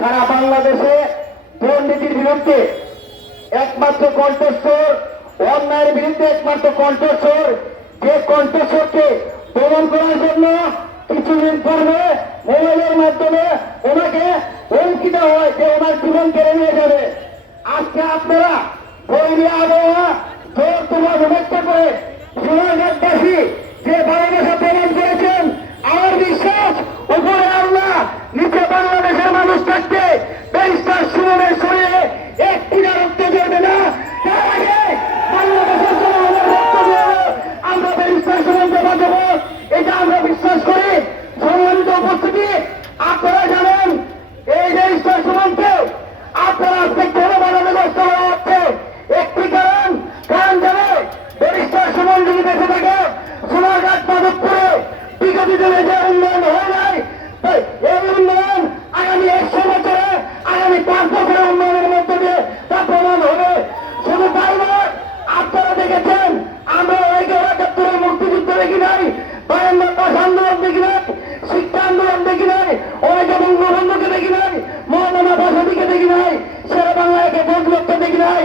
সারা বাংলাদেশে দুর্নীতির বিরুদ্ধে একমাত্র কণ্ঠস্বর, অন্যায়ের বিরুদ্ধে একমাত্র কণ্ঠস্বর, যে কণ্ঠস্বরকে দমন করার জন্য কিছুদিন পূর্বে মোবাইলের মাধ্যমে ওনাকে হুমকি দেওয়া হয় যে ওনার জীবন কেড়ে নিয়ে যাবে। আজকে আপনারা বৈরী আবহাওয়া জোর তোমার উপেক্ষা করে সোনারঘাটবাসী যে ভালোবাসা প্রমাণ করেছেন, আমার বিশ্বাস উপরে আল্লাহ নিচে বাংলাদেশের মানুষ থাকতে ব্যারিস্টার সুমনের শরীরে একটি রক্ত ঝরবে না। তার আগে বাংলাদেশের জনগণের রক্ত দিয়ে আমরা ব্যারিস্টার সুমনকে বাঁচাবো, এটা আমরা বিশ্বাস করি। সম্মানিত উপস্থিতি, আপনারা জানেন এই ব্যারিস্টার সুমনকে আপনারা আজকে কেন বানানো কষ্ট করা হচ্ছে? একটি কারণ জানে, ব্যারিস্টার সুমন যদি বেঁচে থাকে সোনারঘাট মাধবপুরে বিগত দিনে যে উন্নয়ন হয় নাই, এই উন্নয়ন আগামী 100 বছরে, আগামী 5 বছরের উন্নয়নের মধ্যে দিয়ে তা প্রমাণ হবে। শুধু তাই নয়, আপনারা দেখেছেন আমরা ওই 71-এর মুক্তিযুদ্ধ দেখি নাই, 52 ভাষা আন্দোলন দেখি নাই, শিক্ষা আন্দোলন দেখি নাই, অনেক বঙ্গবন্ধুকে দেখি নাই, মৌলানা ভাষাটিকে দেখি নাই, শেরে বাংলাকে বন্ধুত্ব দেখি নাই।